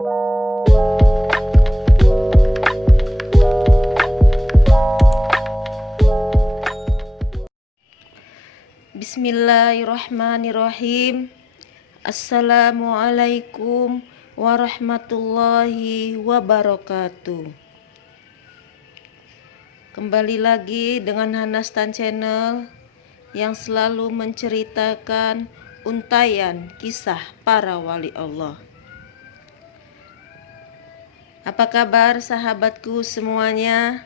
Bismillahirrahmanirrahim. Assalamualaikum warahmatullahi wabarakatuh. Kembali lagi dengan Hanastan Channel yang selalu menceritakan untayan kisah para wali Allah. Apa kabar sahabatku semuanya?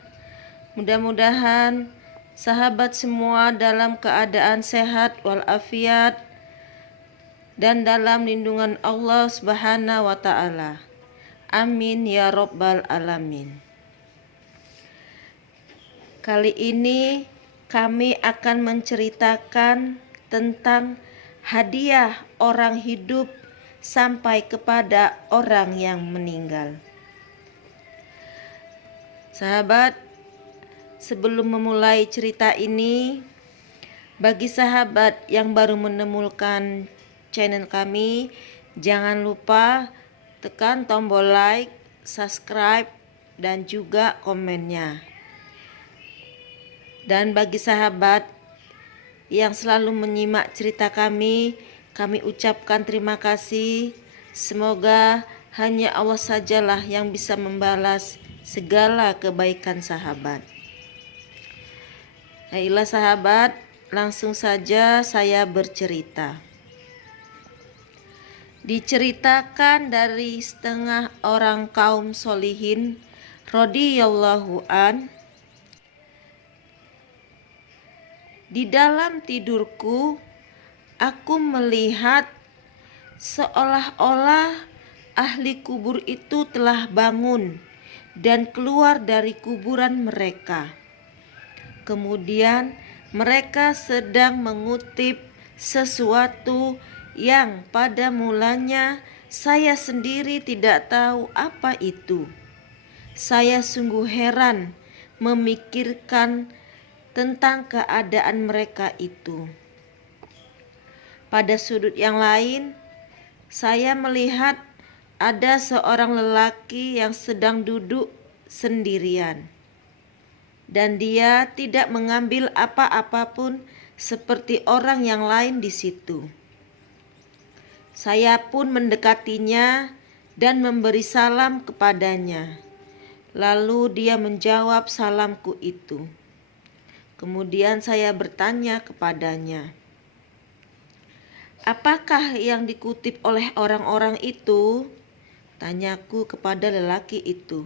Mudah-mudahan sahabat semua dalam keadaan sehat walafiat dan dalam lindungan Allah Subhanahu wa taala. Amin ya rabbal alamin. Kali ini kami akan menceritakan tentang hadiah orang hidup sampai kepada orang yang meninggal. Sahabat, sebelum memulai cerita ini, bagi sahabat yang baru menemukan channel kami, jangan lupa tekan tombol like, subscribe, dan juga komennya. Dan bagi sahabat yang selalu menyimak cerita kami ucapkan terima kasih. Semoga hanya Allah sajalah yang bisa membalas segala kebaikan sahabat. Baiklah sahabat, langsung saja saya bercerita. Diceritakan dari setengah orang kaum solihin radhiyallahu an, di dalam tidurku aku melihat seolah-olah ahli kubur itu telah bangun dan keluar dari kuburan mereka. Kemudian mereka sedang mengutip sesuatu yang pada mulanya saya sendiri tidak tahu apa itu. Saya sungguh heran memikirkan tentang keadaan mereka itu. Pada sudut yang lain, saya melihat ada seorang lelaki yang sedang duduk sendirian, dan dia tidak mengambil apa-apa pun seperti orang yang lain di situ. Saya pun mendekatinya dan memberi salam kepadanya. Lalu dia menjawab salamku itu. Kemudian saya bertanya kepadanya, "Apakah yang dikutip oleh orang-orang itu?" Tanyaku kepada lelaki itu.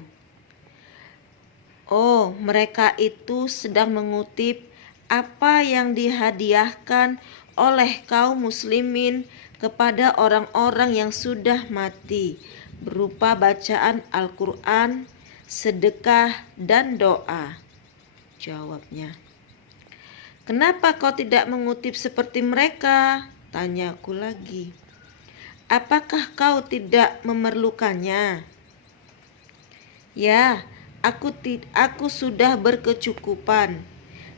"Oh, mereka itu sedang mengutip apa yang dihadiahkan oleh kaum muslimin kepada orang-orang yang sudah mati, berupa bacaan Al-Quran, sedekah, dan doa." Jawabnya. "Kenapa kau tidak mengutip seperti mereka?" Tanyaku lagi. "Apakah kau tidak memerlukannya?" "Ya, aku sudah berkecukupan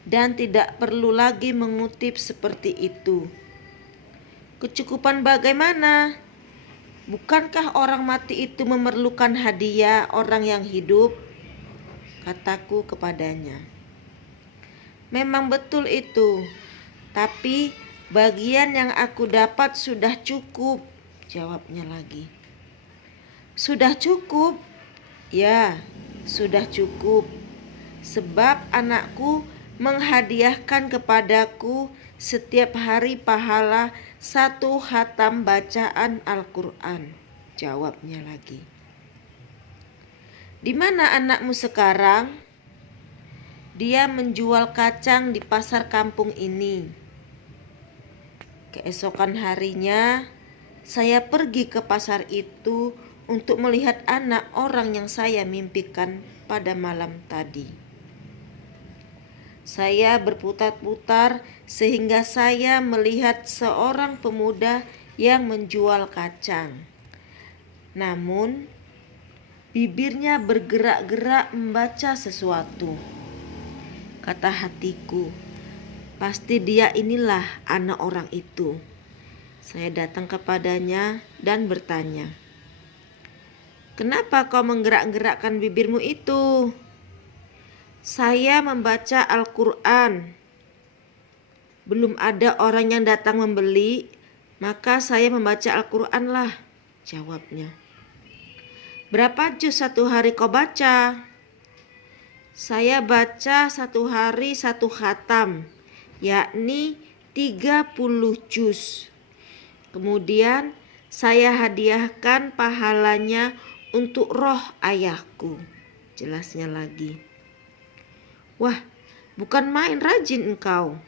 dan tidak perlu lagi mengutip seperti itu." "Kecukupan bagaimana? Bukankah orang mati itu memerlukan hadiah orang yang hidup?" Kataku kepadanya. "Memang betul itu, tapi bagian yang aku dapat sudah cukup." Jawabnya lagi. "Sudah cukup?" "Ya, sudah cukup. Sebab anakku menghadiahkan kepadaku setiap hari pahala 1 khatam bacaan Al-Quran." Jawabnya lagi. "Di mana anakmu sekarang?" "Dia menjual kacang di pasar kampung ini." Keesokan harinya, saya pergi ke pasar itu untuk melihat anak orang yang saya mimpikan pada malam tadi. Saya berputar-putar sehingga saya melihat seorang pemuda yang menjual kacang. Namun, bibirnya bergerak-gerak membaca sesuatu. Kata hatiku, pasti dia inilah anak orang itu. Saya datang kepadanya dan bertanya, Kenapa kau menggerak-gerakkan bibirmu itu? Saya membaca Al-Quran. Belum ada orang yang datang membeli, maka saya membaca Al-Quran lah, jawabnya. Berapa juz satu hari kau baca? Saya baca satu hari satu khatam, yakni 30 juz. Kemudian saya hadiahkan pahalanya untuk roh ayahku. Jelasnya lagi. Wah, bukan main rajin engkau.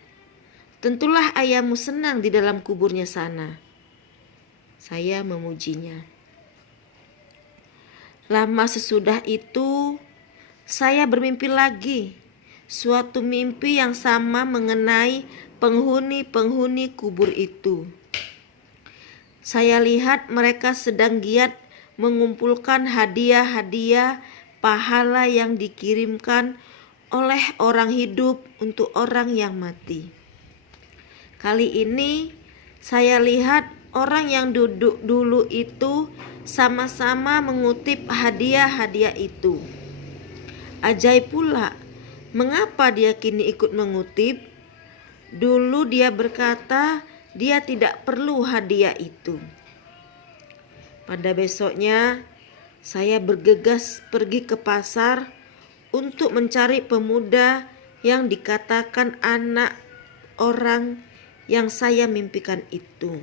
Tentulah ayahmu senang di dalam kuburnya sana. Saya memujinya. Lama sesudah itu, saya bermimpi lagi. Suatu mimpi yang sama mengenai penghuni-penghuni kubur itu. Saya lihat mereka sedang giat mengumpulkan hadiah-hadiah pahala yang dikirimkan oleh orang hidup untuk orang yang mati. Kali ini saya lihat orang yang duduk dulu itu sama-sama mengutip hadiah-hadiah itu. Ajaib pula, mengapa dia kini ikut mengutip? Dulu dia berkata dia tidak perlu hadiah itu. Pada besoknya saya bergegas pergi ke pasar untuk mencari pemuda yang dikatakan anak orang yang saya mimpikan itu.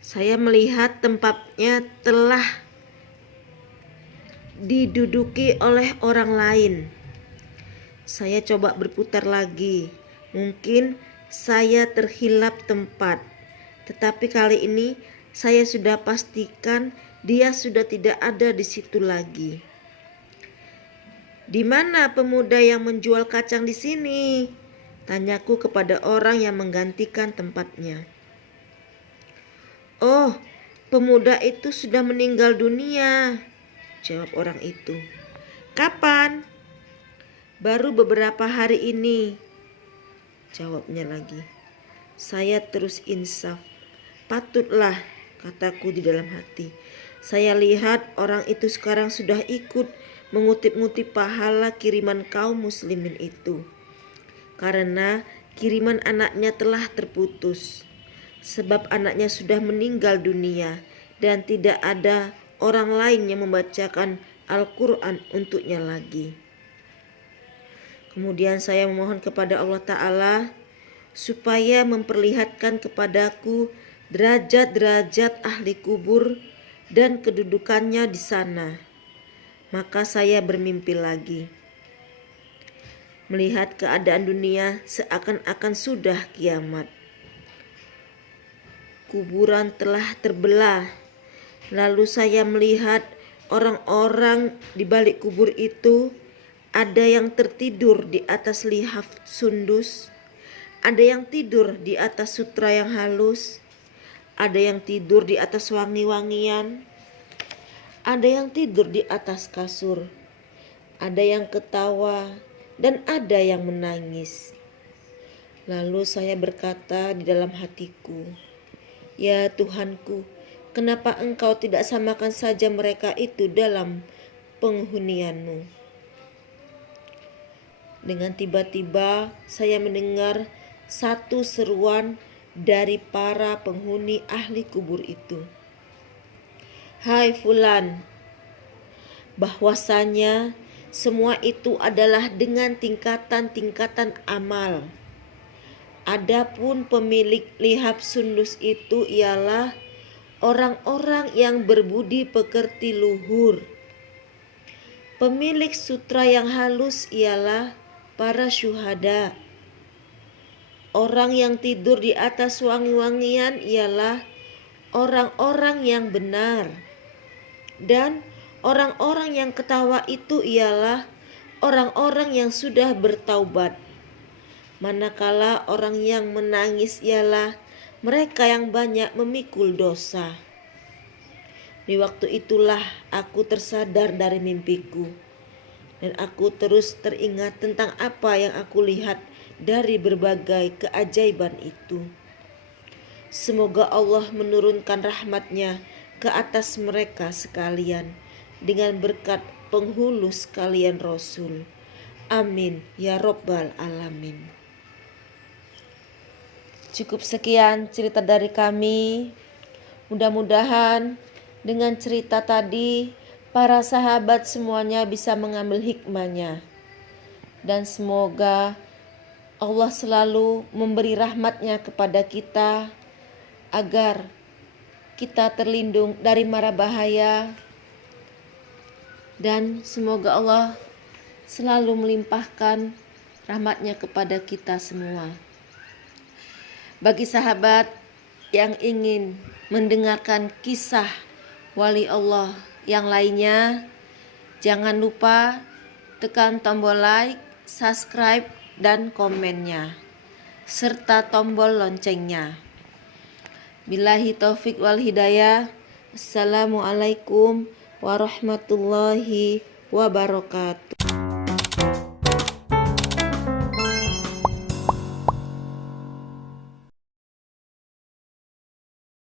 Saya melihat tempatnya telah diduduki oleh orang lain. Saya coba berputar lagi. Mungkin saya terhilap tempat. Tetapi kali ini saya sudah pastikan dia sudah tidak ada di situ lagi. Di mana pemuda yang menjual kacang di sini? Tanyaku kepada orang yang menggantikan tempatnya. Oh, pemuda itu sudah meninggal dunia, jawab orang itu. Kapan? Baru beberapa hari ini, jawabnya lagi. Saya terus insaf. Patutlah, kataku di dalam hati. Saya lihat orang itu sekarang sudah ikut mengutip-ngutip pahala kiriman kaum muslimin itu. Karena kiriman anaknya telah terputus. Sebab anaknya sudah meninggal dunia dan tidak ada orang lain yang membacakan Al-Quran untuknya lagi. Kemudian saya memohon kepada Allah Ta'ala supaya memperlihatkan kepadaku derajat-derajat ahli kubur dan kedudukannya di sana. Maka saya bermimpi lagi. Melihat keadaan dunia seakan-akan sudah kiamat. Kuburan telah terbelah. Lalu saya melihat orang-orang di balik kubur itu. Ada yang tertidur di atas lihaf sundus. Ada yang tidur di atas sutra yang halus. Ada yang tidur di atas wangi-wangian. Ada yang tidur di atas kasur. Ada yang ketawa. Dan ada yang menangis. Lalu saya berkata di dalam hatiku, ya Tuhanku, kenapa engkau tidak samakan saja mereka itu dalam penghunian-Mu? Dengan tiba-tiba saya mendengar satu seruan dari para penghuni ahli kubur itu. Hai fulan, bahwasanya semua itu adalah dengan tingkatan-tingkatan amal. Adapun pemilik lihaf sundus itu ialah orang-orang yang berbudi pekerti luhur. Pemilik sutra yang halus ialah para syuhada. Orang yang tidur di atas wangi-wangian ialah orang-orang yang benar. Dan orang-orang yang ketawa itu ialah orang-orang yang sudah bertaubat. Manakala orang yang menangis ialah mereka yang banyak memikul dosa. Di waktu itulah aku tersadar dari mimpiku. Dan aku terus teringat tentang apa yang aku lihat dari berbagai keajaiban itu. Semoga Allah menurunkan rahmat-Nya ke atas mereka sekalian dengan berkat penghulu sekalian Rasul. Amin ya Rabbal Alamin. Cukup sekian cerita dari kami. Mudah-mudahan dengan cerita tadi para sahabat semuanya bisa mengambil hikmahnya. Dan semoga Allah selalu memberi rahmatnya kepada kita agar kita terlindung dari mara bahaya. Dan semoga Allah selalu melimpahkan rahmatnya kepada kita semua. Bagi sahabat yang ingin mendengarkan kisah wali Allah yang lainnya, jangan lupa tekan tombol like, subscribe, dan komennya, serta tombol loncengnya. Billahi taufik wal hidayah. Assalamualaikum warahmatullahi wabarakatuh.